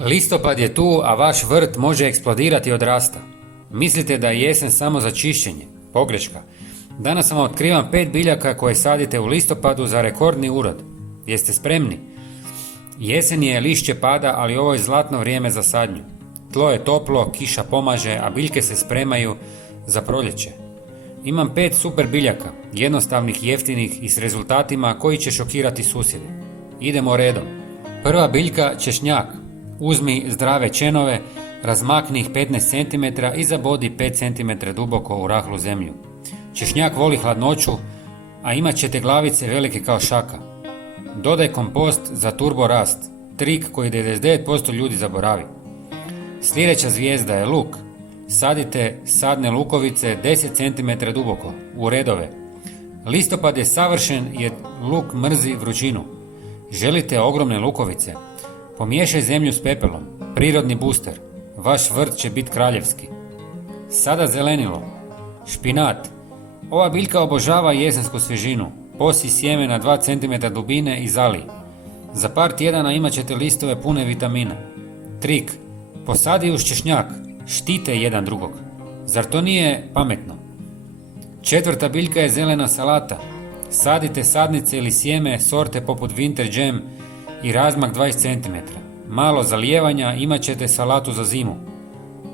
Listopad je tu, a vaš vrt može eksplodirati od rasta. Mislite da je jesen samo za čišćenje? Pogreška. Danas vam otkrivam 5 biljaka koje sadite u listopadu za rekordni urod. Jeste spremni? Jesen je, lišće pada, ali ovo je zlatno vrijeme za sadnju. Tlo je toplo, kiša pomaže, a biljke se spremaju za proljeće. Imam 5 super biljaka, jednostavnih, jeftinih i s rezultatima koji će šokirati susjede. Idemo redom. Prva biljka, češnjak. Uzmi zdrave čenove, razmakni ih 15 cm i zabodi 5 cm duboko u rahlu zemlju. Češnjak voli hladnoću, a imat ćete glavice velike kao šaka. Dodaj kompost za turbo rast, trik koji 99% ljudi zaboravi. Sljedeća zvijezda je luk. Sadite sadne lukovice 10 cm duboko, u redove. Listopad je savršen jer luk mrzi vrućinu. Želite ogromne lukovice? Pomiješaj zemlju s pepelom, prirodni booster. Vaš vrt će biti kraljevski. Sada zelenilo. Špinat. Ova biljka obožava jesensku svježinu. Posi sjeme na 2 cm dubine i zali. Za par tjedana imat ćete listove pune vitamina. Trik. Posadi uz češnjak. Štite jedan drugog. Zar to nije pametno? Četvrta biljka je zelena salata. Sadite sadnice ili sjeme sorte poput Winter Jam i razmak 20 cm. Malo zalijevanja, imat ćete salatu za zimu.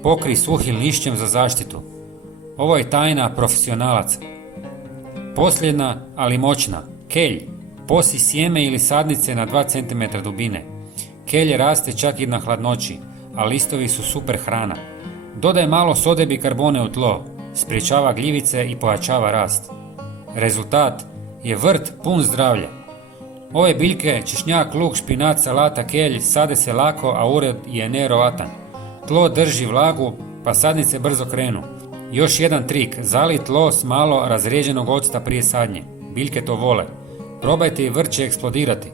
Pokri suhim lišćem za zaštitu. Ovo je tajna profesionalaca. Posljedna, ali moćna. Kelj. Posi sjeme ili sadnice na 2 cm dubine. Kelj raste čak i na hladnoći, a listovi su super hrana. Dodaj malo sode bikarbone u tlo, sprječava gljivice i pojačava rast. Rezultat je vrt pun zdravlja. Ove biljke, češnjak, luk, špinat, salata, kelj, sade se lako, a urod je nevjerovatan. Tlo drži vlagu, pa sadnice brzo krenu. Još jedan trik, zali tlo s malo razrijeđenog octa prije sadnje. Biljke to vole. Probajte i vrt će eksplodirati.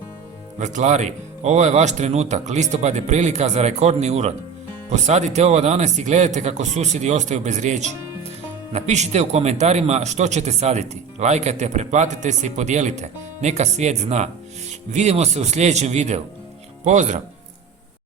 Vrtlari, ovo je vaš trenutak, listopad je prilika za rekordni urod. Posadite ovo danas i gledajte kako susjedi ostaju bez riječi. Napišite u komentarima što ćete saditi. Lajkajte, pretplatite se i podijelite. Neka svijet zna. Vidimo se u sljedećem videu. Pozdrav!